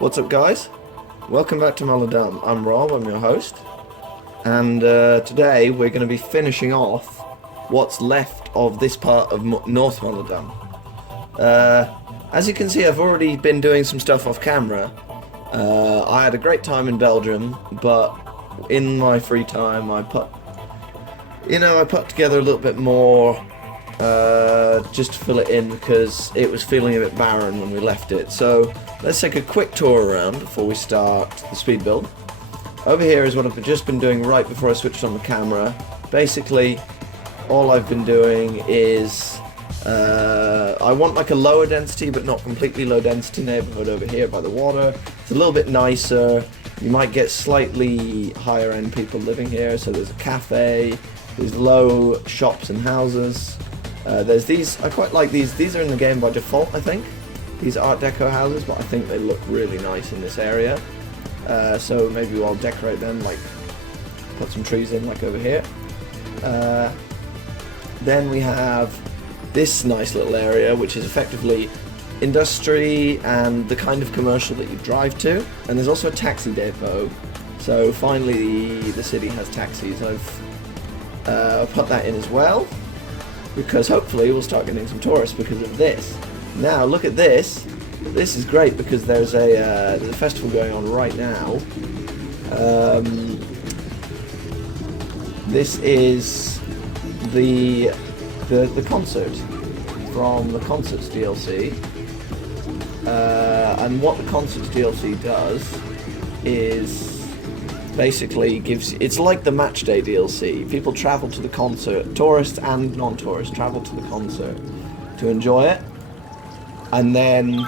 What's up, guys? Welcome back to Malledam. I'm Rob, I'm your host, and today we're going to be finishing off what's left of this part of North Malledam. As you can see, I've already been doing some stuff off camera. I had a great time in Belgium, but in my free time I put together a little bit more just to fill it in because it was feeling a bit barren when we left it. So let's take a quick tour around before we start the speed build. Over here is what I've just been doing right before I switched on the camera. Basically, all I've been doing is I want like a lower density but not completely low density neighborhood over here by the water. It's a little bit nicer. You might get slightly higher end people living here, so there's a cafe, there's low shops and houses. There's these, I quite like these are in the game by default, I think. These Art Deco houses, but I think they look really nice in this area. So maybe I'll decorate them, like put some trees in, like over here. Then we have this nice little area, which is effectively industry and the kind of commercial that you drive to. And there's also a taxi depot. So finally the city has taxis. I've put that in as well, because hopefully we'll start getting some tourists because of this. Now look at this. This is great because there's a festival going on right now. This is the concert from the Concerts DLC, and what the Concerts DLC does is basically it's like the Match Day DLC. People travel to the concert, tourists and non-tourists travel to the concert to enjoy it, and then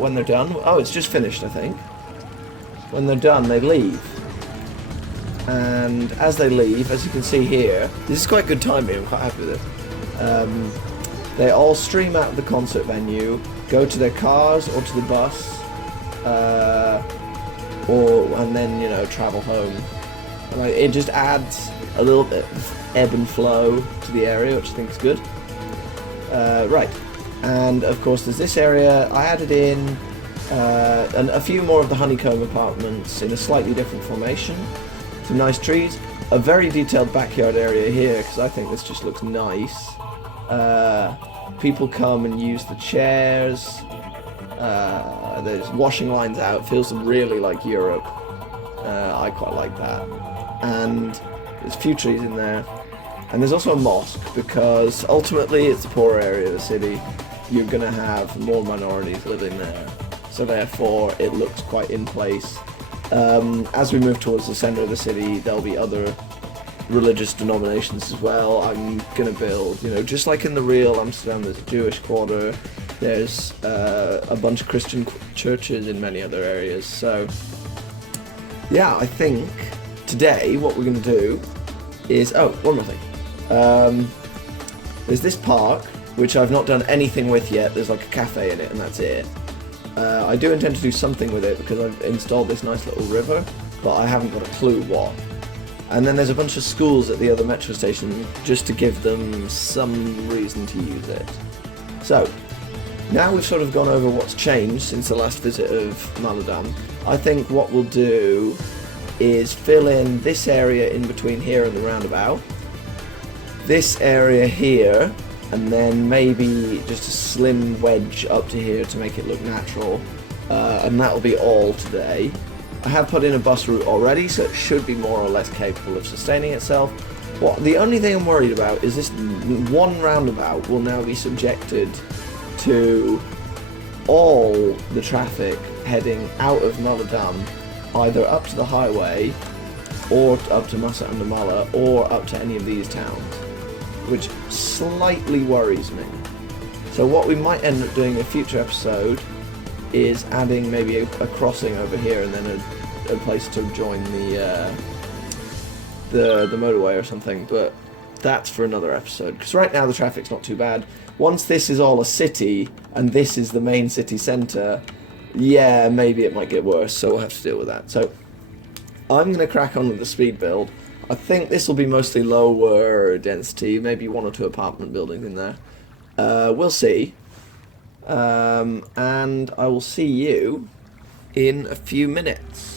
when they're done, it's just finished I think, when they're done they leave, and as they leave, as you can see here, this is quite good timing, I'm quite happy with it. They all stream out of the concert venue, go to their cars or to the bus, and then travel home. And it just adds a little bit of ebb and flow to the area, which I think is good. Right, and of course there's this area. I added in and a few more of the honeycomb apartments in a slightly different formation. Some nice trees, a very detailed backyard area here because I think this just looks nice. People come and use the chairs. There's washing lines out, feels really like Europe. I quite like that. And there's a few trees in there. And there's also a mosque, because ultimately it's a poorer area of the city. You're going to have more minorities living there. So therefore it looks quite in place. As we move towards the centre of the city, there'll be other religious denominations as well. I'm going to build, just like in the real Amsterdam, there's a Jewish quarter. There's a bunch of Christian churches in many other areas. So, yeah, I think today what we're going to do is... one more thing. There's this park, which I've not done anything with yet. There's like a cafe in it, and that's it. I do intend to do something with it because I've installed this nice little river, but I haven't got a clue what. And then there's a bunch of schools at the other metro station, just to give them some reason to use it. So, now we've sort of gone over what's changed since the last visit of Malledam. I think what we'll do is fill in this area in between here and the roundabout, this area here, and then maybe just a slim wedge up to here to make it look natural, and that'll be all today. I have put in a bus route already, so it should be more or less capable of sustaining itself. The only thing I'm worried about is this one roundabout will now be subjected to all the traffic heading out of Malledam, either up to the highway, or up to Massa and Mala, or up to any of these towns, which slightly worries me. So what we might end up doing in a future episode is adding maybe a crossing over here and then a place to join the motorway or something, but that's for another episode, because right now the traffic's not too bad. Once this is all a city and this is the main city centre, yeah, maybe it might get worse, so we'll have to deal with that. So I'm going to crack on with the speed build. I think this will be mostly lower density, maybe one or two apartment buildings in there. We'll see. And I will see you in a few minutes.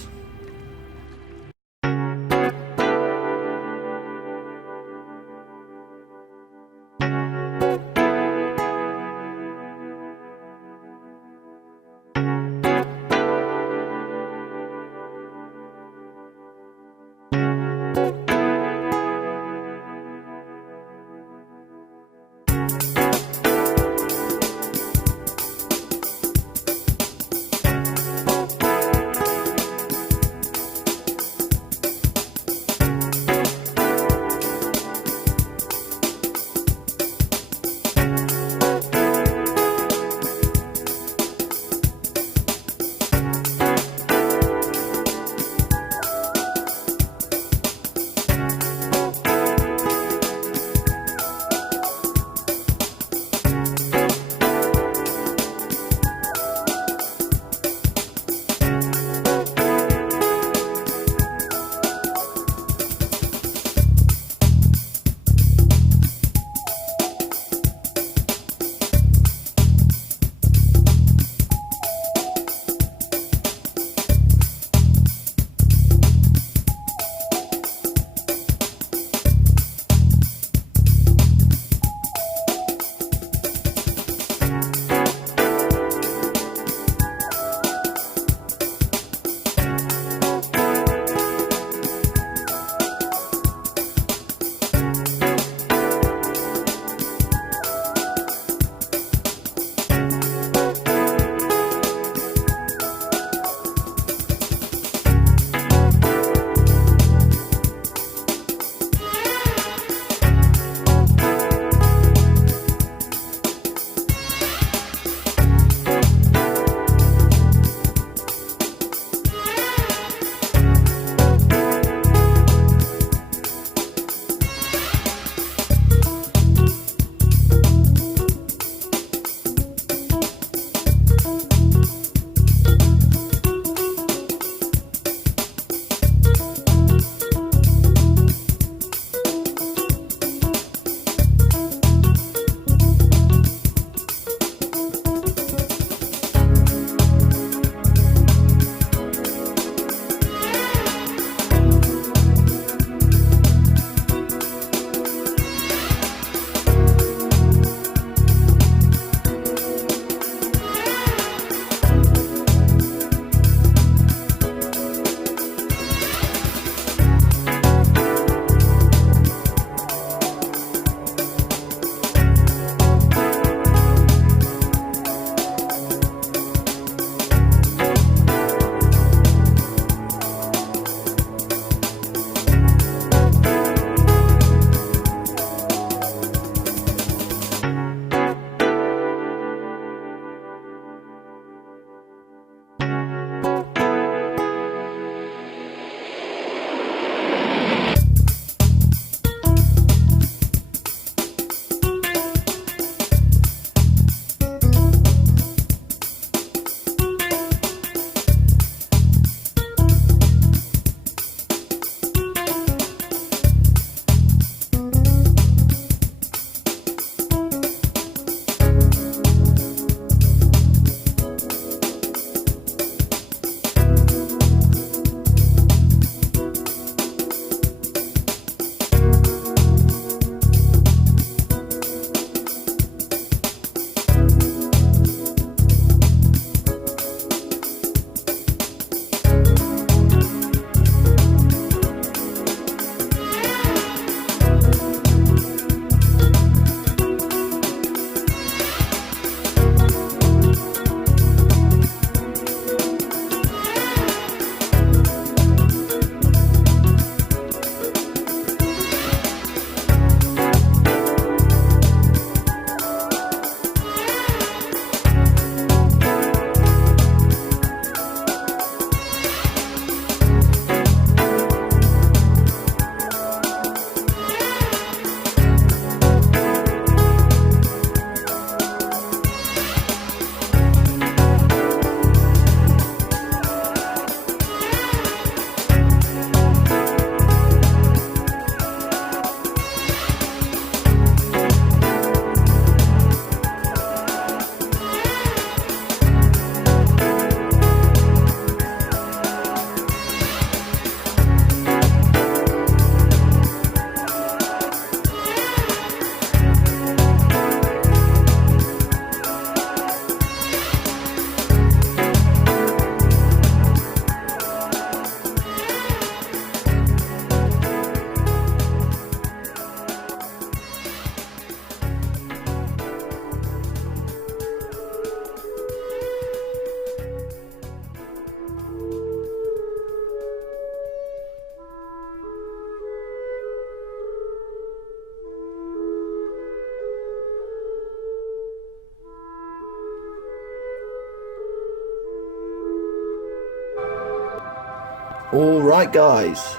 Alright guys,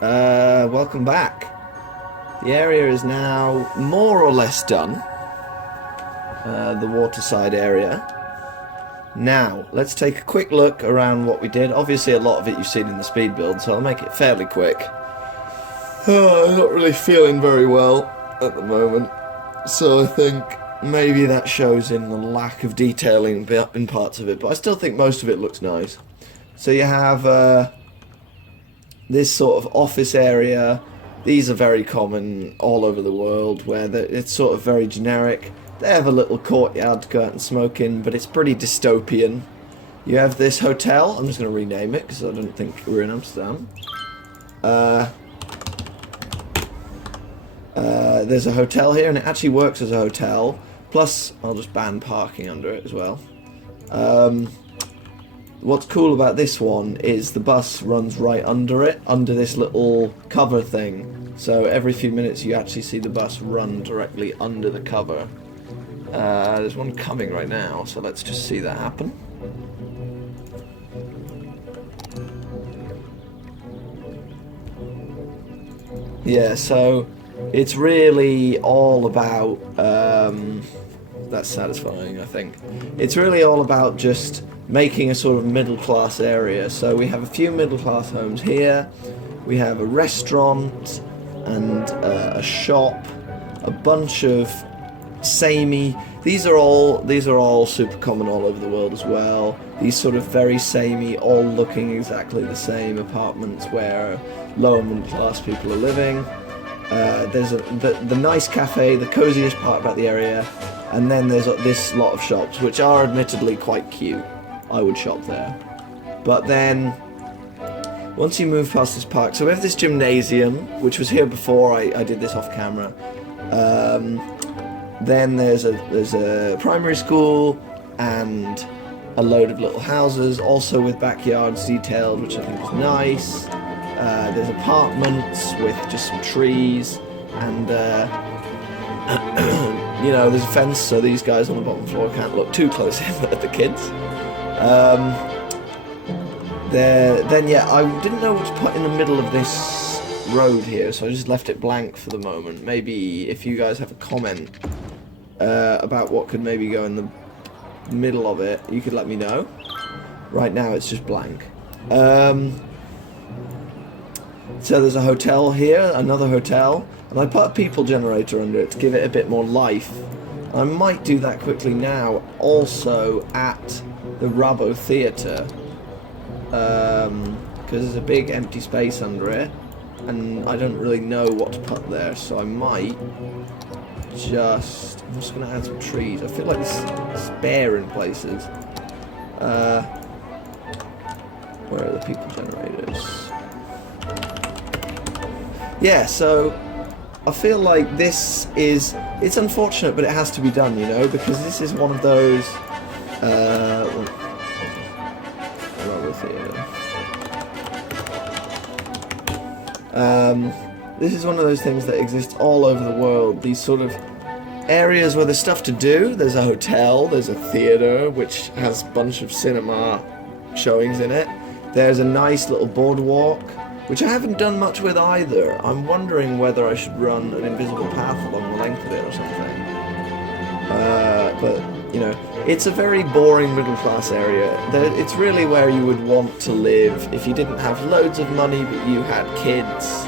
welcome back. The area is now more or less done, the waterside area. Now, let's take a quick look around what we did. Obviously a lot of it you've seen in the speed build, so I'll make it fairly quick. I'm not really feeling very well at the moment, so I think maybe that shows in the lack of detailing in parts of it, but I still think most of it looks nice. So you have this sort of office area. These are very common all over the world, where it's sort of very generic. They have a little courtyard to go out and smoke in, but it's pretty dystopian. You have this hotel. I'm just going to rename it because I don't think we're in Amsterdam. There's a hotel here, and it actually works as a hotel. Plus, I'll just ban parking under it as well. What's cool about this one is the bus runs right under it, under this little cover thing. So every few minutes you actually see the bus run directly under the cover. There's one coming right now, so let's just see that happen. Yeah, so it's really all about, that's satisfying, I think. It's really all about just making a sort of middle class area. So we have a few middle class homes here, we have a restaurant and a shop, a bunch of samey. These are all super common all over the world as well. These sort of very samey, all looking exactly the same apartments where lower middle class people are living. There's the nice cafe, the coziest part about the area, and then there's this lot of shops which are admittedly quite cute. I would shop there. But then, once you move past this park, so we have this gymnasium, which was here before I did this off camera. Then there's a primary school and a load of little houses, also with backyards detailed, which I think is nice. There's apartments with just some trees, and you know, there's a fence, so these guys on the bottom floor can't look too close in at the kids. Then yeah, I didn't know what to put in the middle of this road here, so I just left it blank for the moment. Maybe if you guys have a comment about what could maybe go in the middle of it, you could let me know. Right now it's just blank. So there's a hotel here, another hotel, and I put a people generator under it to give it a bit more life. I might do that quickly now, also at the Rabo Theatre, because there's a big empty space under it, and I don't really know what to put there, so I might I'm just going to add some trees. I feel like it's bare in places. Where are the people generators? Yeah, so I feel like it's unfortunate, but it has to be done, you know, because this is one of those, this is one of those things that exist all over the world, these sort of areas where there's stuff to do. There's a hotel, there's a theatre, which has a bunch of cinema showings in it. There's a nice little boardwalk, which I haven't done much with either. I'm wondering whether I should run an invisible path along the length of it or something. But, you know, it's a very boring middle-class area. It's really where you would want to live if you didn't have loads of money but you had kids.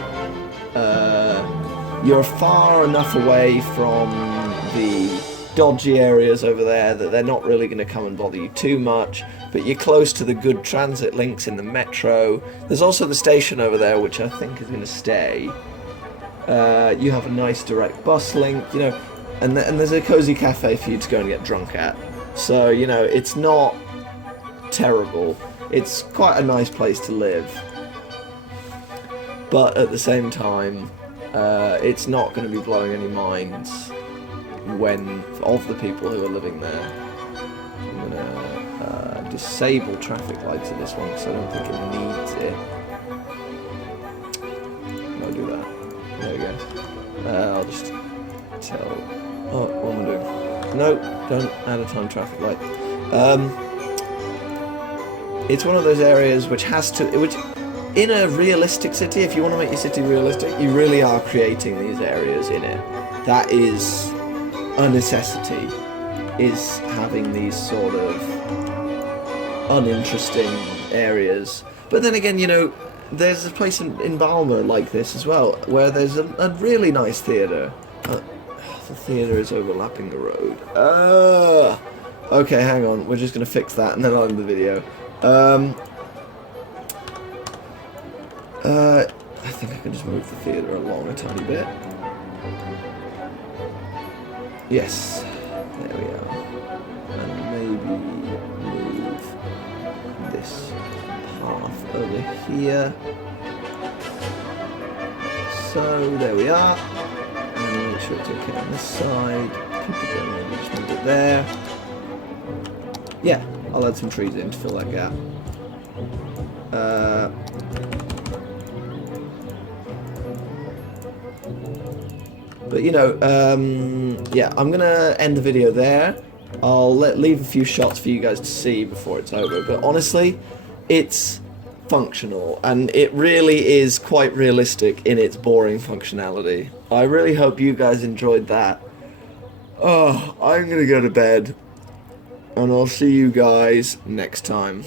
You're far enough away from the dodgy areas over there that they're not really going to come and bother you too much, but you're close to the good transit links in the metro. There's also the station over there, which I think is going to stay. You have a nice direct bus link, you know, and there's a cozy cafe for you to go and get drunk at. So, you know, it's not terrible. It's quite a nice place to live. But at the same time, it's not going to be blowing any minds of the people who are living there. I'm going to disable traffic lights in this one because I don't think it needs it. I'll do that. There we go. I'll just tell... Oh, what am I doing? No, don't add a time traffic light. It's one of those areas which has to... in a realistic city, if you want to make your city realistic, you really are creating these areas in it. That is a necessity, is having these sort of uninteresting areas. But then again, you know, there's a place in Balma like this as well, where there's a really nice theatre. The theatre is overlapping the road. Okay, hang on. We're just going to fix that and then I'll end the video. I think I can just move the theatre along a tiny bit. Yes. There we are. And maybe move this path over here. So, there we are. And make sure it's okay on this side. Maybe just move it there. Yeah, I'll add some trees in to fill that gap. But, you know, yeah, I'm going to end the video there. I'll leave a few shots for you guys to see before it's over. But honestly, it's functional, and it really is quite realistic in its boring functionality. I really hope you guys enjoyed that. Oh, I'm going to go to bed, and I'll see you guys next time.